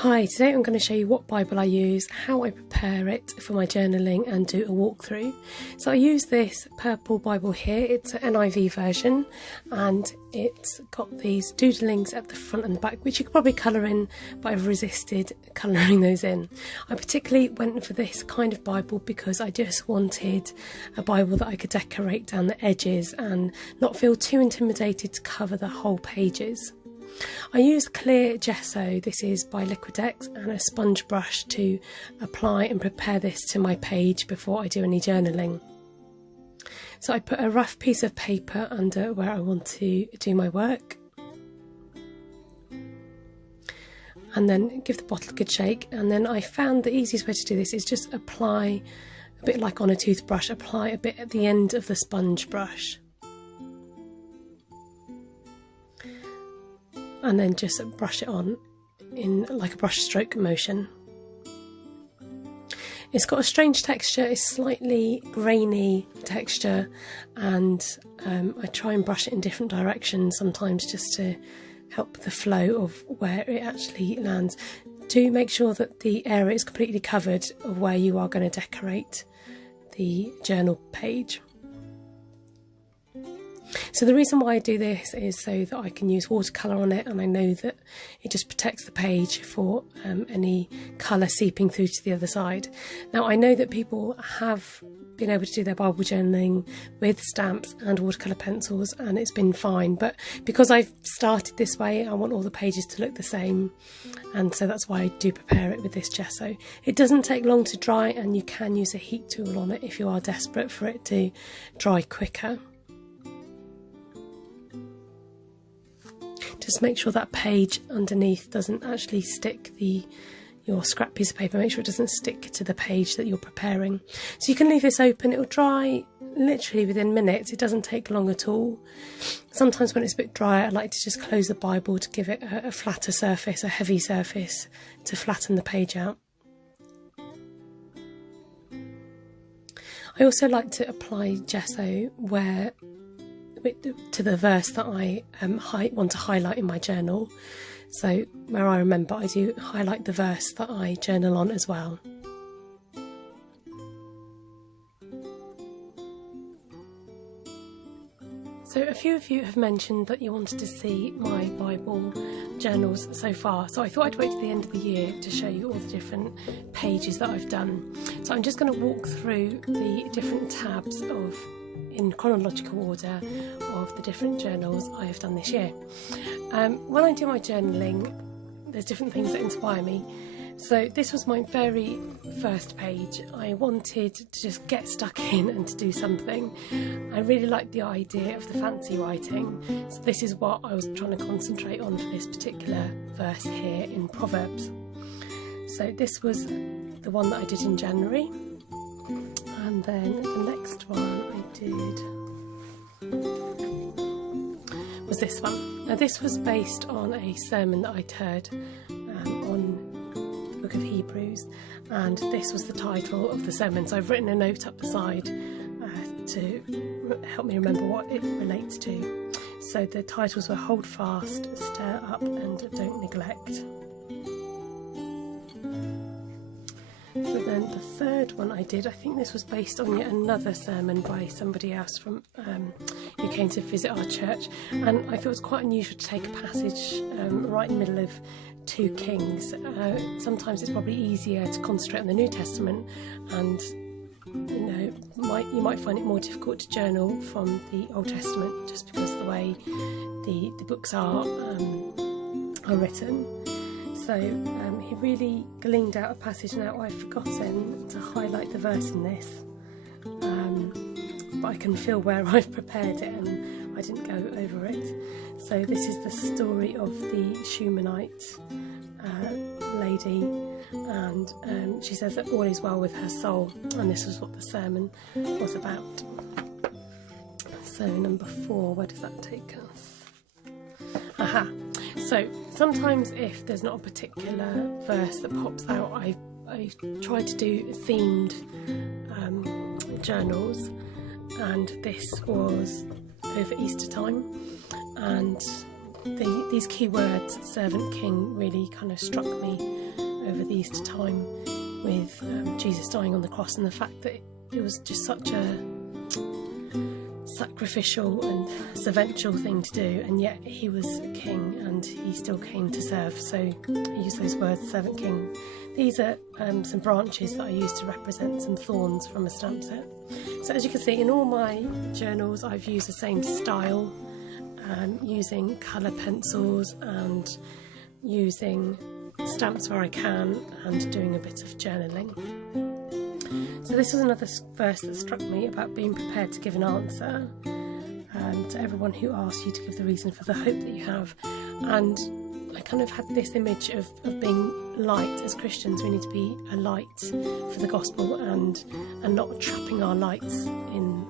Hi, today I'm going to show you what Bible I use, how I prepare it for my journaling and do a walkthrough. So I use this purple Bible here, it's an NIV version and it's got these doodlings at the front and the back which you could probably colour in, but I've resisted colouring those in. I particularly went for this kind of Bible because I just wanted a Bible that I could decorate down the edges and not feel too intimidated to cover the whole pages. I use clear gesso, this is by Liquidex, and a sponge brush to apply and prepare this to my page before I do any journaling. So I put a rough piece of paper under where I want to do my work and then give the bottle a good shake, and then I found the easiest way to do this is just apply, a bit like on a toothbrush, apply a bit at the end of the sponge brush. And then just brush it on in like a brush stroke motion. It's got a strange texture, it's slightly grainy texture, and I try and brush it in different directions sometimes just to help the flow of where it actually lands, to make sure that the area is completely covered of where you are going to decorate the journal page. So the reason why I do this is so that I can use watercolour on it, and I know that it just protects the page for any colour seeping through to the other side. Now I know that people have been able to do their Bible journaling with stamps and watercolour pencils and it's been fine, but because I've started this way I want all the pages to look the same, and so that's why I do prepare it with this gesso. It doesn't take long to dry and you can use a heat tool on it if you are desperate for it to dry quicker. Just make sure that page underneath doesn't actually stick your scrap piece of paper. Make sure it doesn't stick to the page that you're preparing. So you can leave this open, it will dry literally within minutes, it doesn't take long at all. Sometimes when it's a bit dry I like to just close the Bible to give it a flatter surface, a heavy surface to flatten the page out. I also like to apply gesso to the verse that I want to highlight in my journal. So where I remember, I do highlight the verse that I journal on as well. So a few of you have mentioned that you wanted to see my Bible journals so far, so I thought I'd wait to the end of the year to show you all the different pages that I've done. So I'm just going to walk through the different tabs in chronological order of the different journals I have done this year. When I do my journaling, there's different things that inspire me. So this was my very first page. I wanted to just get stuck in and to do something. I really liked the idea of the fancy writing, so this is what I was trying to concentrate on for this particular verse here in Proverbs. So this was the one that I did in January, and then the next one I did was this one. Now this was based on a sermon that I'd heard on the book of Hebrews, and this was the title of the sermon, so I've written a note up the side to help me remember what it relates to. So the titles were Hold Fast, Stir Up and Don't Neglect. So then the third one I did, I think this was based on yet another sermon by somebody else from who came to visit our church, and I thought it was quite unusual to take a passage right in the middle of 2 Kings. Sometimes it's probably easier to concentrate on the New Testament, and you might find it more difficult to journal from the Old Testament just because of the way the books are written. So he really gleaned out a passage. Now I've forgotten to highlight the verse in this, but I can feel where I've prepared it and I didn't go over it. So this is the story of the Shunammite lady, and she says that all is well with her soul, and this was what the sermon was about. So number 4, where does that take us? Aha! So sometimes if there's not a particular verse that pops out, I try to do themed journals, and this was over Easter time, and these key words, servant, king, really kind of struck me over the Easter time with Jesus dying on the cross, and the fact that it was just such a sacrificial and servential thing to do, and yet he was king and he still came to serve. So I use those words, servant, king. These are some branches that I use to represent some thorns from a stamp set. So as you can see, in all my journals I've used the same style, using colour pencils and using stamps where I can, and doing a bit of journaling. So this was another verse that struck me about being prepared to give an answer to everyone who asks you to give the reason for the hope that you have. And I kind of had this image of being light. As Christians, we need to be a light for the gospel, and not trapping our lights in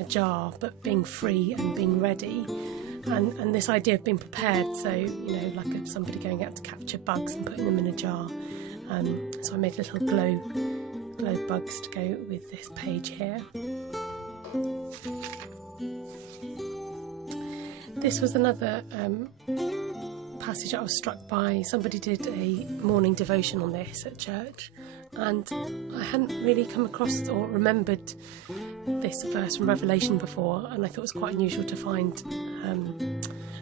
a jar, but being free and being ready. And this idea of being prepared, so, you know, like somebody going out to capture bugs and putting them in a jar. So I made little glow bugs to go with this page here. This was another passage I was struck by. Somebody did a morning devotion on this at church, and I hadn't really come across or remembered this verse from Revelation before, and I thought it was quite unusual to find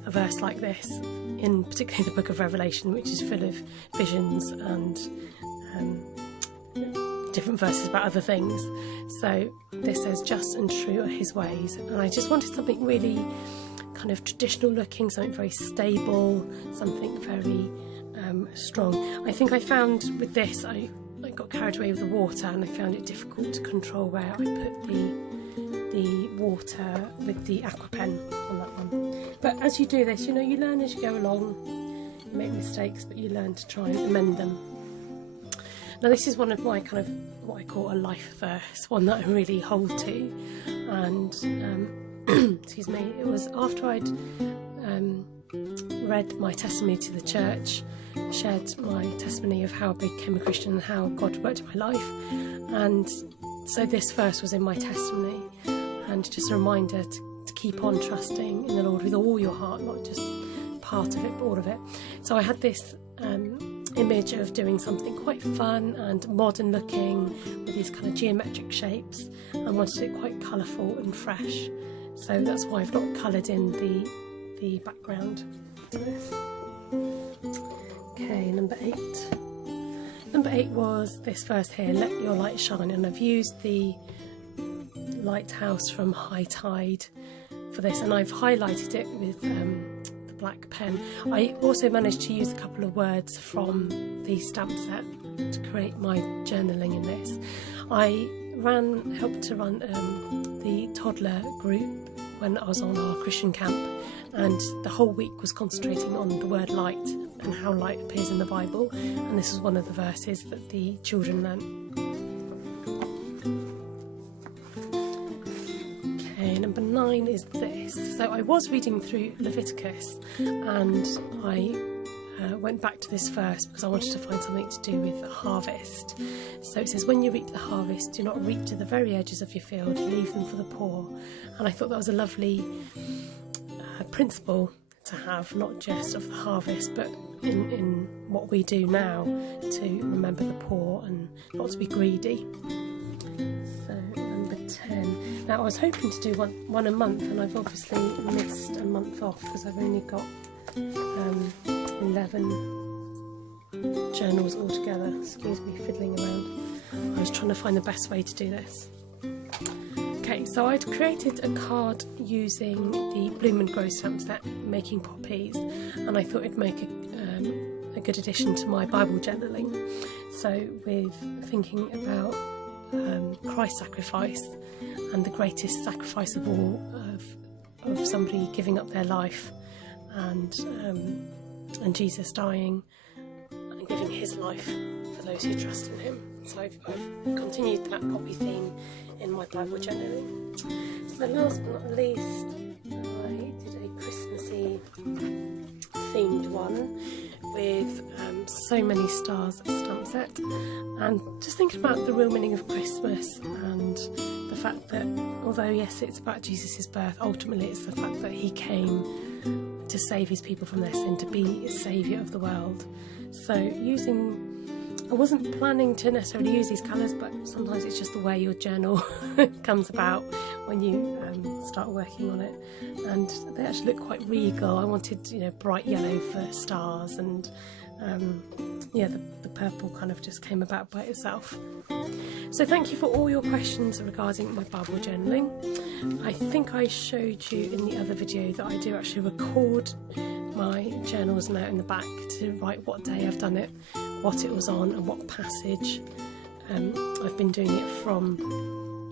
a verse like this in particularly the book of Revelation, which is full of visions and different verses about other things. So this says, just and true are his ways, and I just wanted something really kind of traditional looking, something very stable, something very strong. I think I found with this, I got carried away with the water, and I found it difficult to control where I put the water with the aqua pen on that one. But as you do this, you know, you learn as you go along. You make mistakes, but you learn to try and amend them. Now this is one of my kind of what I call a life verse, one that I really hold to, and excuse me, it was after I'd read my testimony to the church, shared my testimony of how I became a Christian and how God worked in my life, and so this verse was in my testimony, and just a reminder to keep on trusting in the Lord with all your heart, not just part of it but all of it. So I had this image of doing something quite fun and modern looking with these kind of geometric shapes, and wanted it quite colourful and fresh. So that's why I've not coloured in the background to this. Okay, number 8. Number 8 was this verse here, let your light shine, and I've used the lighthouse from High Tide for this, and I've highlighted it with the black pen. I also managed to use a couple of words from the stamp set to create my journaling in this. I helped to run the toddler group when I was on our Christian camp, and the whole week was concentrating on the word light and how light appears in the Bible, and this was one of the verses that the children learnt. Okay, number 9 is this. So I was reading through Leviticus, and I went back to this verse because I wanted to find something to do with the harvest. So it says, when you reap the harvest, do not reap to the very edges of your field, leave them for the poor. And I thought that was a lovely principle to have, not just of the harvest, but in what we do now, to remember the poor and not to be greedy. So number 10. Now I was hoping to do one a month, and I've obviously missed a month off because I've only got 11 journals altogether. Excuse me fiddling around. I was trying to find the best way to do this. Okay, so I'd created a card using the Bloom and Grow stamp set, making poppies, and I thought it'd make a good addition to my Bible journaling. So with thinking about Christ's sacrifice, and the greatest sacrifice of all, of somebody giving up their life, and Jesus dying and giving his life for those who trust in him. So I've continued that poppy theme in my Bible journaling. So then last but not least, I did a Christmassy themed one with so many stars stamp set, and just thinking about the real meaning of Christmas, and the fact that although yes it's about Jesus' birth, ultimately it's the fact that he came to save his people from their sin, to be a saviour of the world. So I wasn't planning to necessarily use these colours, but sometimes it's just the way your journal comes about when you start working on it. And they actually look quite regal. I wanted, you know, bright yellow for stars, and yeah, the purple kind of just came about by itself. So thank you for all your questions regarding my Bible journaling. I think I showed you in the other video that I do actually record my journals now in the back to write what day I've done it, what it was on, and what passage I've been doing it from.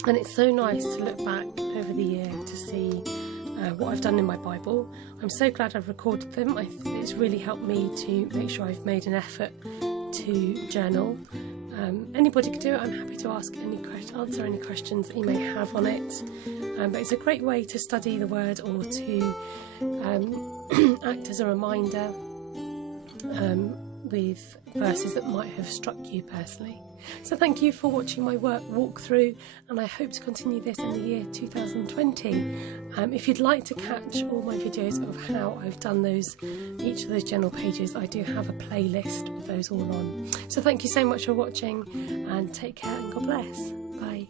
And it's so nice to look back over the year to see what I've done in my Bible. I'm so glad I've recorded them. It's really helped me to make sure I've made an effort to journal. Anybody could do it. I'm happy to answer any questions that you may have on it. But it's a great way to study the Word, or to act as a reminder with verses that might have struck you personally. So thank you for watching my walkthrough, and I hope to continue this in the year 2020. If you'd like to catch all my videos of how I've done each of those journal pages, I do have a playlist with those all on. So thank you so much for watching, and take care and God bless. Bye.